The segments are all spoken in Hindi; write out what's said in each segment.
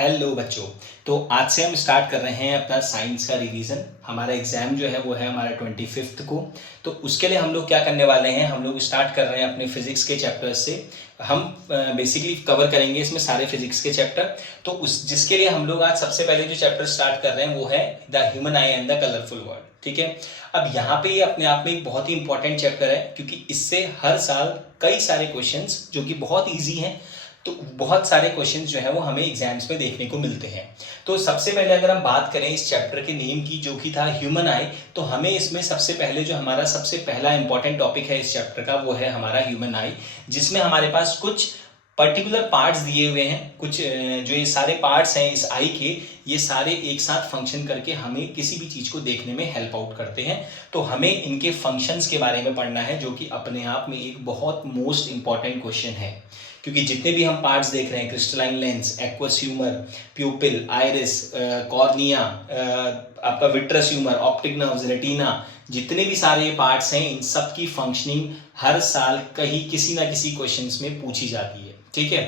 हेलो बच्चों। तो आज से हम स्टार्ट कर रहे हैं अपना साइंस का रिवीजन। हमारा एग्जाम जो है वो है हमारा 25 को। तो उसके लिए हम लोग क्या करने वाले हैं, हम लोग स्टार्ट कर रहे हैं अपने फिजिक्स के चैप्टर्स से। हम बेसिकली कवर करेंगे इसमें सारे फिजिक्स के चैप्टर। तो उस जिसके लिए हम लोग आज सबसे पहले जो चैप्टर स्टार्ट कर रहे हैं वो है the human I and the colourful world. ठीक है। अब यहाँ पे ये अपने आप में एक बहुत ही इंपॉर्टेंट चैप्टर है, क्योंकि इससे हर साल कई सारे क्वेश्चंस जो कि बहुत ईजी हैं, तो बहुत सारे क्वेश्चंस जो है वो हमें एग्जाम्स में देखने को मिलते हैं। तो सबसे पहले अगर हम बात करें इस चैप्टर के नेम की, जो कि था ह्यूमन आई, तो हमें इसमें सबसे पहले जो हमारा सबसे पहला इंपॉर्टेंट टॉपिक है इस चैप्टर का वो है हमारा ह्यूमन आई, जिसमें हमारे पास कुछ पर्टिकुलर पार्ट्स दिए हुए हैं। कुछ जो ये सारे पार्ट्स हैं इस आई के, ये सारे एक साथ फंक्शन करके हमें किसी भी चीज़ को देखने में हेल्प आउट करते हैं। तो हमें इनके फंक्शंस के बारे में पढ़ना है, जो कि अपने आप में एक बहुत मोस्ट इंपॉर्टेंट क्वेश्चन है। क्योंकि जितने भी हम पार्ट्स देख रहे हैं, crystalline lens, aqueous humour, pupil, iris, cornea, आपका vitreous humour, optic nerves, retina, जितने भी सारे पार्ट्स हैं, इन सब की फंक्शनिंग हर साल कहीं किसी ना किसी क्वेश्चंस में पूछी जाती है। ठीक है।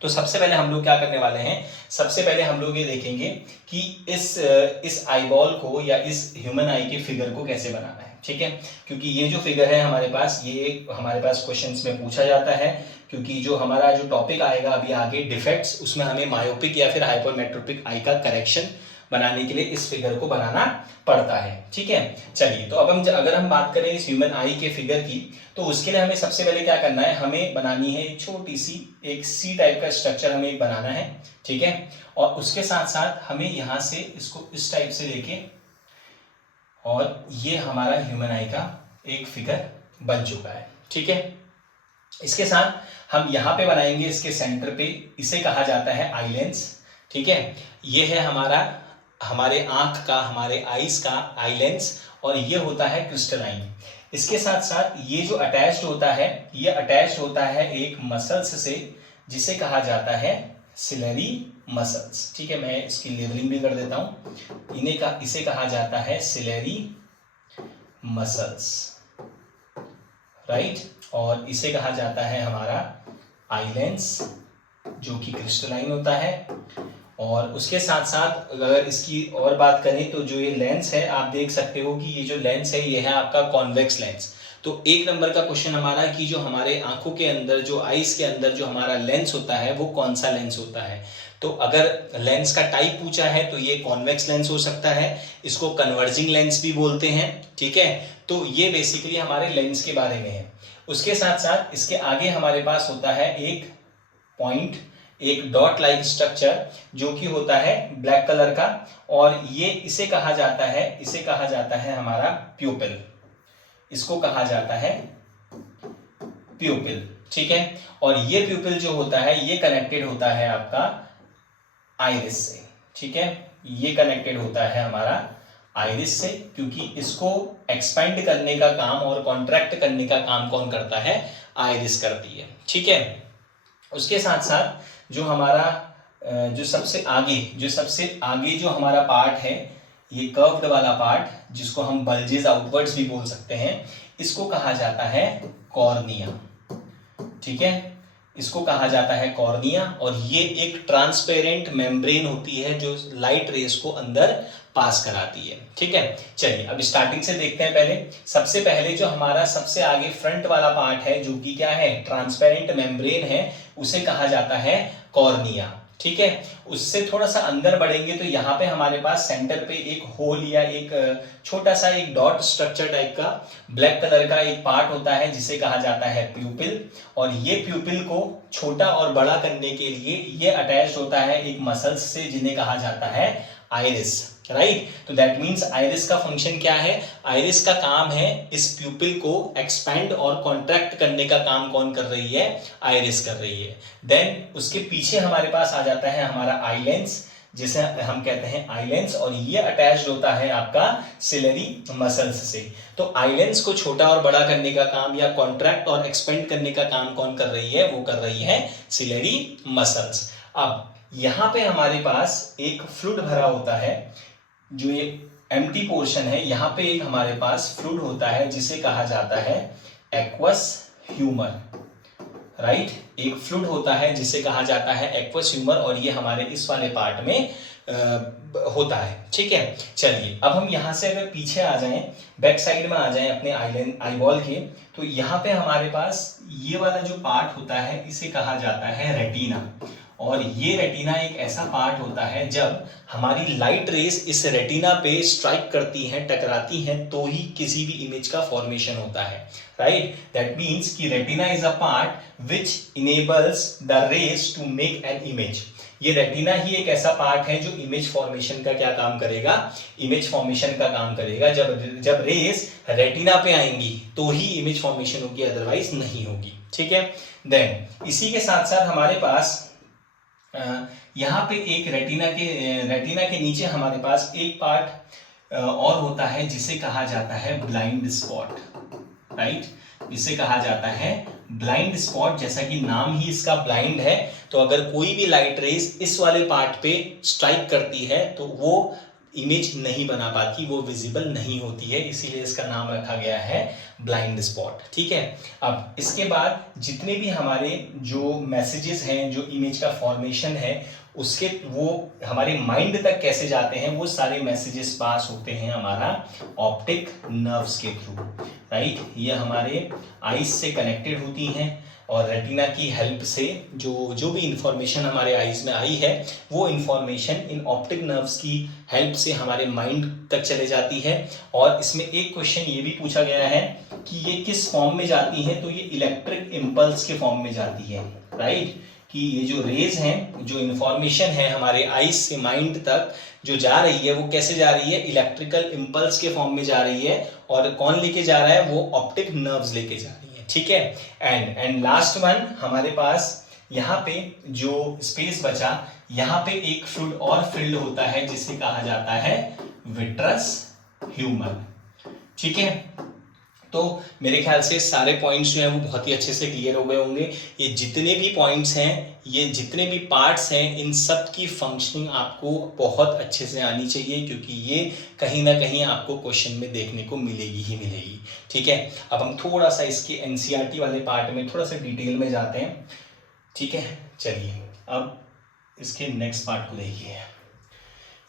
तो सबसे पहले हम लोग क्या करने वाले हैं, सबसे पहले हम लोग ये देखेंगे कि इस आईबॉल को या इस ह्यूमन आई के फिगर को कैसे बनाना है। ठीक है। क्योंकि ये जो फिगर है हमारे पास, ये हमारे पास क्वेश्चंस में पूछा जाता है। क्योंकि जो हमारा जो टॉपिक आएगा अभी आगे डिफेक्ट्स, उसमें हमें मायोपिक या फिर हाइपरमेट्रोपिक आई का करेक्शन बनाने के लिए इस फिगर को बनाना पड़ता है। ठीक है। चलिए, तो अब हम अगर हम बात करें इस ह्यूमन आई के फिगर की, तो उसके लिए हमें सबसे पहले क्या करना है, हमें बनानी है एक छोटी सी एक सी टाइप का स्ट्रक्चर हमें एक बनाना है। ठीक है। और उसके साथ साथ हमें यहाँ से इसको इस टाइप से लेके, और ये हमारा ह्यूमन आई का एक फिगर बन चुका है। ठीक है। इसके साथ हम यहाँ पे बनाएंगे इसके सेंटर पे, इसे कहा जाता है आई लेंस। ठीक है। ये है हमारा हमारे आंख का, हमारे आईज का आई लेंस, और ये होता है क्रिस्टलाइन। इसके साथ साथ ये जो अटैच्ड होता है, ये अटैच्ड होता है एक मसल्स से, जिसे कहा जाता है सिलरी मसल्स। ठीक है। मैं इसकी लेबलिंग भी कर देता हूं। इसे कहा जाता है सिलरी मसल्स, राइट। और इसे कहा जाता है हमारा आई लेंस, जो कि क्रिस्टलाइन होता है। और उसके साथ साथ अगर इसकी और बात करें, तो जो ये लेंस है, आप देख सकते हो कि ये जो लेंस है ये है आपका कॉन्वेक्स लेंस। तो एक नंबर का क्वेश्चन हमारा कि जो हमारे आंखों के अंदर, जो आईज के अंदर जो हमारा लेंस होता है वो कौन सा लेंस होता है। तो अगर लेंस का टाइप पूछा है तो ये कॉन्वेक्स लेंस हो सकता है, इसको कन्वर्जिंग लेंस भी बोलते हैं। ठीक है। तो ये बेसिकली हमारे लेंस के बारे में है। उसके साथ साथ इसके आगे हमारे पास होता है एक पॉइंट, एक डॉट लाइक स्ट्रक्चर, जो कि होता है ब्लैक कलर का, और ये इसे कहा जाता है हमारा प्यूपिल। इसको कहा जाता है प्यूपिल। ठीक है। और ये प्यूपिल जो होता है ये कनेक्टेड होता है आपका आइरिस से। ठीक है। ये कनेक्टेड होता है हमारा आइरिस से, क्योंकि इसको एक्सपेंड करने का काम और कॉन्ट्रैक्ट करने का काम कौन करता है, आइरिस करती है। ठीक है। उसके साथ साथ जो हमारा जो सबसे आगे जो हमारा पार्ट है, ये कर्व्ड वाला पार्ट, जिसको हम बल्जेस आउटवर्ड्स भी बोल सकते हैं, इसको कहा जाता है कॉर्निया। ठीक है। इसको कहा जाता है कॉर्निया, और ये एक ट्रांसपेरेंट मेम्ब्रेन होती है जो लाइट रेस को अंदर पास कराती है। ठीक है। चलिए, अब स्टार्टिंग से देखते हैं। सबसे पहले जो हमारा सबसे आगे फ्रंट वाला पार्ट है, जो कि क्या है, ट्रांसपेरेंट मेम्ब्रेन है, उसे कहा जाता है कॉर्निया। ठीक है। उससे थोड़ा सा अंदर बढ़ेंगे तो यहाँ पे हमारे पास सेंटर पे एक होल या एक छोटा सा एक डॉट स्ट्रक्चर टाइप का ब्लैक कलर का एक पार्ट होता है, जिसे कहा जाता है प्यूपिल। और ये प्यूपिल को छोटा और बड़ा करने के लिए ये अटैच होता है एक मसल्स से, जिन्हें कहा जाता है आइरिस, राइट। तो दैट मीन्स आइरिस का फंक्शन क्या है, आइरिस का काम है इस प्यूपिल को एक्सपैंड और कॉन्ट्रैक्ट करने का काम कौन कर रही है, आइरिस कर रही है। देन उसके पीछे हमारे पास आ जाता है हमारा आई लेंस, जिसे हम कहते हैं आई लेंस, और ये अटैच्ड होता है आपका सिलरी मसल्स से। तो आई लेंस को छोटा और बड़ा करने का काम या कॉन्ट्रैक्ट और एक्सपेंड करने का काम कौन कर रही है, वो कर रही है सिलरी मसल्स। अब यहाँ पे हमारे पास एक फ्लूइड भरा होता है, जो ये एम्प्टी पोर्शन है, यहाँ पे एक हमारे पास फ्लूइड होता है जिसे कहा जाता है एक्वस ह्यूमर, राइट, एक फ्लूइड होता है जिसे कहा जाता है एक्वस ह्यूमर, और ये हमारे इस वाले पार्ट में होता है। ठीक है, चलिए अब हम यहाँ से अगर पीछे आ जाएं, बैक साइड में आ जाएं अपने आईबॉल के, तो यहाँ पे हमारे पास ये वाला जो पार्ट होता है इसे कहा जाता है रेटिना। और ये रेटिना एक ऐसा पार्ट होता है जब हमारी लाइट रेस इस रेटिना पे स्ट्राइक करती हैं, टकराती हैं, तो ही किसी भी इमेज का फॉर्मेशन होता है। राइट, दैट मीन्स कि retina is a part which enables the rays to make an image. ये रेटिना ही एक ऐसा पार्ट है जो इमेज फॉर्मेशन का क्या काम करेगा, इमेज फॉर्मेशन का काम करेगा। जब रेस रेटिना पे आएंगी तो ही इमेज फॉर्मेशन होगी, अदरवाइज नहीं होगी। ठीक है, देन इसी के साथ साथ हमारे पास यहाँ पे एक रेटिना के नीचे हमारे पास एक पार्ट और होता है जिसे कहा जाता है ब्लाइंड स्पॉट। राइट, इसे कहा जाता है ब्लाइंड स्पॉट। जैसा कि नाम ही इसका ब्लाइंड है, तो अगर कोई भी लाइट रेस इस वाले पार्ट पे स्ट्राइक करती है तो वो इमेज नहीं बना पाती, वो विजिबल नहीं होती है, इसीलिए इसका नाम रखा गया है ब्लाइंड स्पॉट। ठीक है, अब इसके बाद जितने भी हमारे जो मैसेजेस हैं, जो इमेज का फॉर्मेशन है, उसके वो हमारे माइंड तक कैसे जाते हैं, वो सारे मैसेजेस पास होते हैं हमारा ऑप्टिक नर्व्स के थ्रू। राइट, ये हमारे आईज से कनेक्टेड होती हैं और रेटिना की हेल्प से जो भी इंफॉर्मेशन हमारे आईज में आई है, वो इंफॉर्मेशन इन ऑप्टिक नर्व्स की हेल्प से हमारे माइंड तक चले जाती है। और इसमें एक क्वेश्चन ये भी पूछा गया है कि ये किस फॉर्म में जाती है, तो ये इलेक्ट्रिक इम्पल्स के फॉर्म में जाती है। राइट, कि ये जो रेज हैं, जो इंफॉर्मेशन है हमारे आईज से माइंड तक जो जा रही है, वो कैसे जा रही है, इलेक्ट्रिकल इम्पल्स के फॉर्म में जा रही है। और कौन लेके जा रहा है, वो ऑप्टिक नर्व्स लेके जा रही है। ठीक है, एंड लास्ट वन हमारे पास यहाँ पे जो स्पेस बचा, यहाँ पे एक फ्लूइड और फिल्ड होता है जिसे कहा जाता है विट्रस ह्यूमर। ठीक है, तो मेरे ख्याल से सारे पॉइंट्स जो हैं वो बहुत ही अच्छे से क्लियर हो गए होंगे। ये जितने भी पॉइंट्स हैं, ये जितने भी पार्ट्स हैं, इन सब की फंक्शनिंग आपको बहुत अच्छे से आनी चाहिए, क्योंकि ये कहीं ना कहीं आपको क्वेश्चन में देखने को मिलेगी ही मिलेगी। ठीक है, अब हम थोड़ा सा इसके एनसीईआरटी वाले पार्ट में थोड़ा सा डिटेल में जाते हैं। ठीक है, चलिए अब इसके नेक्स्ट पार्ट को देखिए।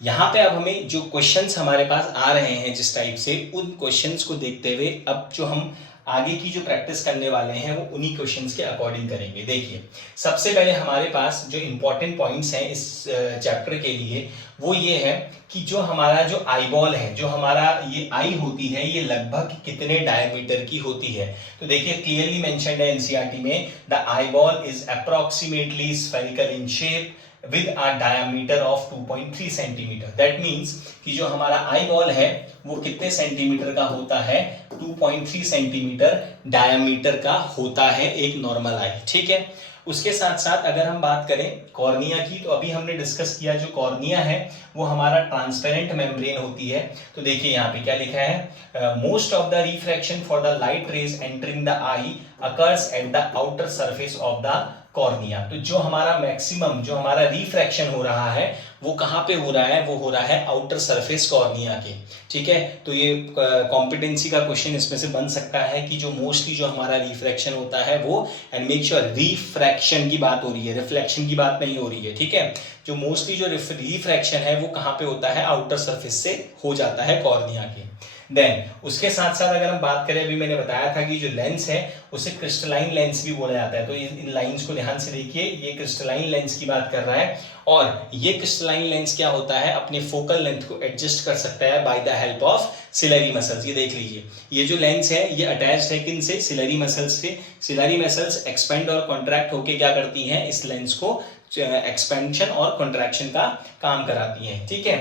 यहाँ पे अब हमें जो क्वेश्चंस हमारे पास आ रहे हैं जिस टाइप से, उन क्वेश्चंस को देखते हुए अब जो हम आगे की जो प्रैक्टिस करने वाले हैं वो उन्हीं क्वेश्चंस के अकॉर्डिंग करेंगे। देखिए, सबसे पहले हमारे पास जो इंपॉर्टेंट पॉइंट्स हैं इस चैप्टर के लिए, वो ये है कि जो हमारा जो आईबॉल है, जो हमारा ये आई होती है, ये लगभग कितने डायमीटर की होती है। तो देखिए, क्लियरली मेंशन्ड है एनसीईआरटी में, the eyeball is approximately spherical in shape with a diameter of 2.3 centimetre. That means कि जो हमारा आई बॉल है वो कितने सेंटीमीटर का होता है, 2.3 सेंटीमीटर डायमीटर का होता है एक नॉर्मल आई। ठीक है, उसके साथ साथ अगर हम बात करें कॉर्निया की, तो अभी हमने डिस्कस किया जो कॉर्निया है वो हमारा ट्रांसपेरेंट मेम्ब्रेन होती है। तो देखिए यहाँ पे क्या लिखा है, most of the refraction for the light rays entering the I occurs at the outer surface of the cornea. तो जो हमारा मैक्सिमम जो हमारा रिफ्रैक्शन हो रहा है वो कहाँ पे हो रहा है, वो हो रहा है आउटर सरफेस कॉर्निया के। ठीक है, तो ये कॉम्पिटेंसी का क्वेश्चन इसमें से बन सकता है कि जो मोस्टली जो हमारा रिफ्रैक्शन होता है वो, एंड मेक श्योर रिफ्रैक्शन की बात हो रही है, रिफ्लेक्शन की बात नहीं हो रही है। ठीक है, जो मोस्टली जो रिफ्रैक्शन है वो कहाँ पे होता है, आउटर सरफेस से हो जाता है कॉर्निया के। देन उसके साथ साथ अगर हम बात करें, अभी मैंने बताया था कि जो लेंस है उसे क्रिस्टलाइन लेंस भी बोला जाता है। तो इन लाइंस को ध्यान से देखिए, ये क्रिस्टलाइन लेंस की बात कर रहा है, और ये क्रिस्टलाइन लेंस क्या होता है, अपने फोकल लेंथ को एडजस्ट कर सकता है by the help of ciliary muscles. ये देख लीजिए, ये जो लेंस है ये अटैच्ड है किन से, सिलरी मसल्स से। सिलरी मसल्स एक्सपेंड और कॉन्ट्रैक्ट होके क्या करती हैं, इस लेंस को एक्सपेंशन और कॉन्ट्रैक्शन का काम कराती हैं। ठीक है,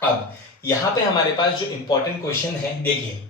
अब यहाँ पे हमारे पास जो इंपॉर्टेंट क्वेश्चन है, देखिए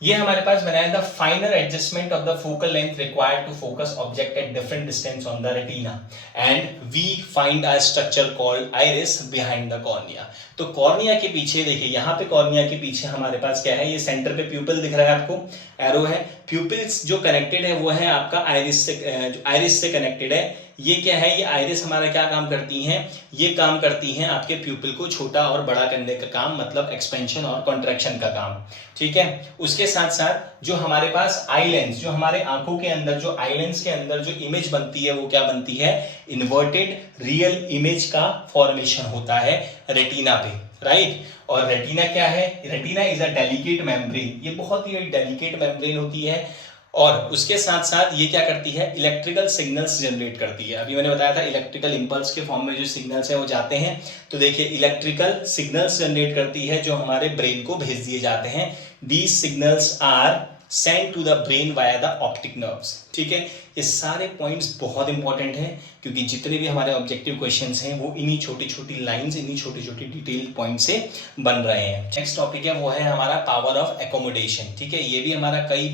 ये हमारे पास बनाया, the finer adjustment of the focal length required to focus object at different distance on the retina and we find a structure called iris behind the cornea. तो कॉर्निया के पीछे देखिए, यहाँ पे कॉर्निया के पीछे हमारे पास क्या है, ये सेंटर पे प्यूपिल दिख रहा है आपको, एरो है। प्यूपिल्स जो कनेक्टेड है वो है आपका आइरिस से कनेक्टेड है। ये क्या है, ये आइरिस हमारा क्या काम करती हैं, ये काम करती हैं आपके प्यूपिल को छोटा और बड़ा करने का काम, मतलब एक्सपेंशन और कॉन्ट्रैक्शन का काम, ठीक है। उसके साथ साथ जो हमारे पास आई लेंस, जो हमारे आंखों के अंदर, जो आई लेंस के अंदर जो इमेज बनती है वो क्या बनती है, इन्वर्टेड रियल इमेज का फॉर्मेशन होता है रेटिना पे, राइट। और रेटिना क्या है, retina is a delicate membrane, ये बहुत ही डेलिकेट मेम्ब्रेन होती है। और उसके साथ साथ ये क्या करती है, इलेक्ट्रिकल सिग्नल्स जनरेट करती है। अभी मैंने बताया था इलेक्ट्रिकल इंपल्स के फॉर्म में जो सिग्नल्स है वो जाते हैं, तो देखिए इलेक्ट्रिकल सिग्नल्स जनरेट करती है जो हमारे ब्रेन को भेज दिए जाते हैं। These signals are send to the brain via the optic nerves, ठीक है। ये सारे पॉइंट्स बहुत इंपॉर्टेंट हैं क्योंकि जितने भी हमारे ऑब्जेक्टिव क्वेश्चंस हैं वो इन्हीं छोटी छोटी लाइंस, इन्हीं छोटी छोटी डिटेल पॉइंट से बन रहे हैं। नेक्स्ट टॉपिक है वो है हमारा पावर ऑफ एकोमोडेशन, ठीक है। ये भी हमारा कई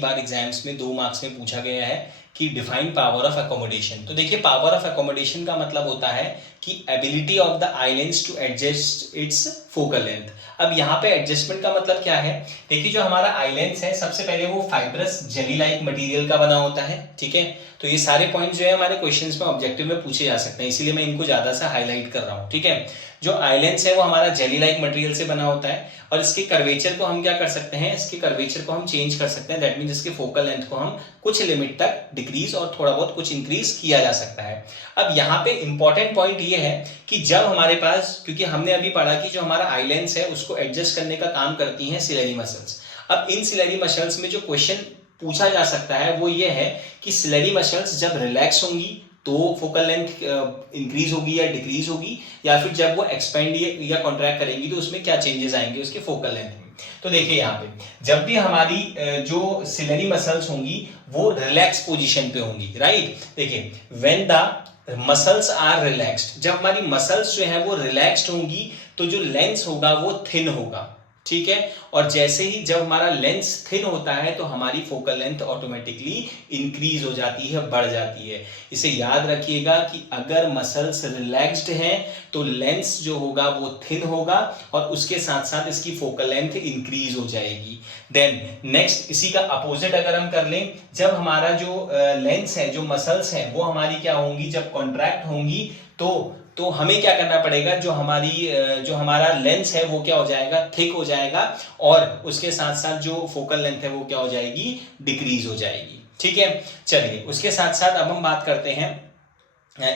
बार एग्जाम्स में 2 मार्क्स में पूछा गया है कि डिफाइन पावर ऑफ एकोमोडेशन। तो देखिए पावर ऑफ एकोमोडेशन का मतलब होता है कि ability of the eye lens to adjust its focal length. अब यहाँ पे एडजस्टमेंट का मतलब क्या है, देखिए जो हमारा आई लेंस है सबसे पहले वो फाइब्रस जेली लाइक मटेरियल का बना होता है, ठीक है। तो ये सारे पॉइंट्स जो है हमारे क्वेश्चंस में ऑब्जेक्टिव में पूछे जा सकते हैं, इसीलिए मैं इनको ज्यादा सा हाईलाइट कर रहा हूँ, ठीक है। जो आई लेंस है वो हमारा जेली लाइक मटेरियल से बना होता है और इसके कर्वेचर को हम क्या कर सकते हैं, इसके कर्वेचर को हम चेंज कर सकते हैं। दैट मीन्स इसके फोकल लेंथ को हम कुछ लिमिट तक डिक्रीज और थोड़ा बहुत कुछ इंक्रीज किया जा सकता है। अब यहाँ पे इंपॉर्टेंट पॉइंट ये है कि जब हमारे पास, क्योंकि हमने अभी पढ़ा कि जो हमारा आई लेंस है उसको एडजस्ट करने का काम करती हैं सिलेरी मसल्स। अब इन सिलेरी मसल्स में जो क्वेश्चन पूछा जा सकता है वो ये है कि सिलेरी मसल्स जब रिलैक्स होंगी तो फोकल लेंथ इंक्रीज होगी या डिक्रीज होगी, या फिर जब वो एक्सपेंड या कॉन्ट्रैक्ट करेंगी तो उसमें क्या चेंजेस आएंगे उसके फोकल लेंथ में। तो देखिए यहाँ पे जब भी हमारी जो सिलेरी मसल्स होंगी वो रिलैक्स पोजीशन पे होंगी, राइट। देखिए when the muscles are relaxed, जब हमारी मसल्स जो है वो रिलैक्स्ड होंगी तो जो लेंस होगा वो थिन होगा, ठीक है। और जैसे ही जब हमारा लेंस थिन होता है तो हमारी फोकल लेंथ ऑटोमेटिकली इंक्रीज हो जाती है, बढ़ जाती है। इसे याद रखिएगा कि अगर मसल्स रिलैक्स्ड हैं तो लेंस जो होगा वो थिन होगा और उसके साथ साथ इसकी फोकल लेंथ इंक्रीज हो जाएगी। देन नेक्स्ट इसी का अपोजिट अगर हम कर लें, जब हमारा जो लेंस है, जो मसल्स हैं वो हमारी क्या होंगी, जब कॉन्ट्रैक्ट होंगी तो हमें क्या करना पड़ेगा, जो हमारा लेंस है वो क्या हो जाएगा, थिक हो जाएगा और उसके साथ साथ जो फोकल लेंथ है वो क्या हो जाएगी, डिक्रीज हो जाएगी, ठीक है। चलिए उसके साथ साथ अब हम बात करते हैं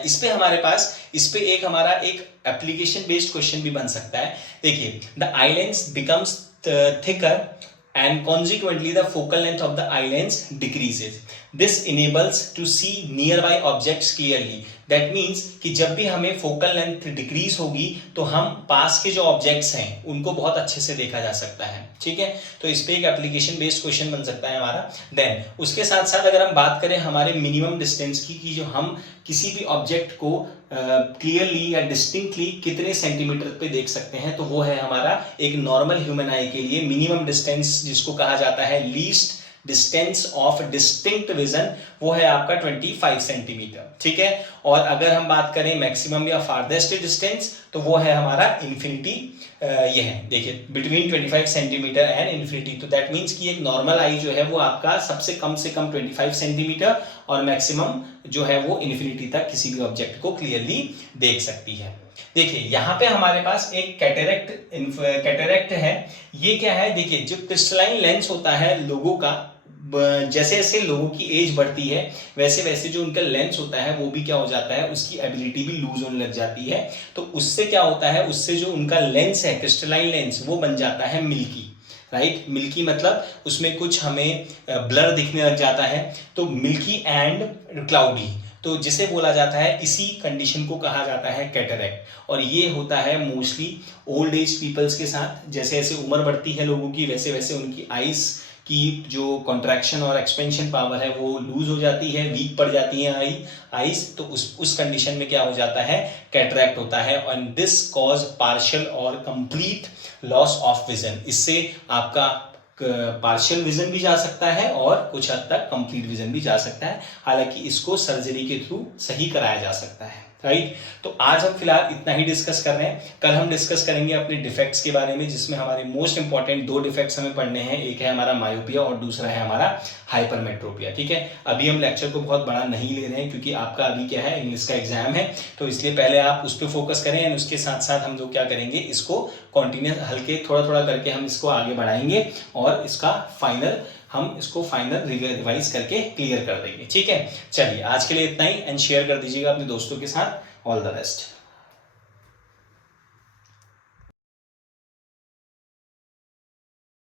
इस पे एक हमारा एक एप्लीकेशन बेस्ड क्वेश्चन भी बन सकता है। देखिए the eye lens becomes thicker and consequently the focal length of the eye lens decreases. This enables to see nearby objects clearly. That means कि जब भी हमें फोकल लेंथ डिक्रीज होगी तो हम पास के जो ऑब्जेक्ट्स हैं उनको बहुत अच्छे से देखा जा सकता है, ठीक है। तो इस पे एक एप्लीकेशन बेस्ड क्वेश्चन बन सकता है हमारा। देन उसके साथ साथ अगर हम बात करें हमारे मिनिमम डिस्टेंस की, कि जो हम किसी भी ऑब्जेक्ट को क्लियरली या डिस्टिंक्टली कितने सेंटीमीटर पे देख सकते हैं, तो वो है हमारा एक नॉर्मल ह्यूमन आई के लिए मिनिमम डिस्टेंस, जिसको कहा जाता है least distance of distinct vision, वो है आपका 25 सेंटीमीटर, ठीक है। और अगर हम बात करें मैक्सिमम या फार्देस्ट डिस्टेंस तो वो है हमारा इन्फिनिटी, ये है देखिए बिटवीन 25 सेंटीमीटर एंड इन्फिनिटी। तो दैट मीन्स कि एक नॉर्मल आई जो है वो आपका सबसे कम से कम 25 सेंटीमीटर और मैक्सिमम जो है वो इन्फिनिटी तक किसी भी ऑब्जेक्ट को क्लियरली देख सकती है। देखिए यहाँ पे हमारे पास एक कैटेरैक्ट है। ये क्या है, देखिए जो क्रिस्टलाइन लेंस होता है लोगों का, जैसे जैसे लोगों की एज बढ़ती है वैसे वैसे जो उनका लेंस होता है वो भी क्या हो जाता है, उसकी एबिलिटी भी लूज होने लग जाती है। तो उससे क्या होता है, उससे जो उनका लेंस है क्रिस्टलाइन लेंस वो बन जाता है मिल्की, राइट। मिल्की मतलब उसमें कुछ हमें ब्लर दिखने लग जाता है, तो मिल्की एंड क्लाउडी, तो जिसे बोला जाता है, इसी कंडीशन को कहा जाता है कैटरैक्ट। और ये होता है मोस्टली ओल्ड एज पीपल्स के साथ। जैसे जैसे उम्र बढ़ती है लोगों की वैसे वैसे उनकी आइज की जो कॉन्ट्रैक्शन और एक्सपेंशन पावर है वो लूज हो जाती है, वीक पड़ जाती है आइज। तो उस कंडीशन में क्या हो जाता है, कैटरैक्ट होता है। और दिस कॉज पार्शियल और कंप्लीट लॉस ऑफ विजन। इससे आपका पार्शियल विजन भी जा सकता है और कुछ हद तक कंप्लीट विजन भी जा सकता है। हालांकि इसको सर्जरी के थ्रू सही कराया जा सकता है, राइट। तो आज हम फिलहाल इतना ही डिस्कस कर रहे हैं। कल हम डिस्कस करेंगे अपने डिफेक्ट्स के बारे में, जिसमें हमारे मोस्ट इंपॉर्टेंट 2 डिफेक्ट्स हमें पढ़ने हैं। एक है हमारा मायोपिया और दूसरा है हमारा हाइपरमेट्रोपिया। ठीक है, अभी हम लेक्चर को बहुत बड़ा नहीं ले रहे हैं क्योंकि आपका अभी क्या है, इंग्लिश का एग्जाम है, तो इसलिए पहले आप उस पर फोकस करें एंड उसके साथ साथ हम लोग क्या करेंगे, इसको कॉन्टिन्यूस हल्के थोड़ा थोड़ा करके हम इसको आगे बढ़ाएंगे और इसका फाइनल रिवाइज करके क्लियर कर देंगे। ठीक है, चलिए आज के लिए इतना ही एंड शेयर कर दीजिएगा अपने दोस्तों के साथ। All the best.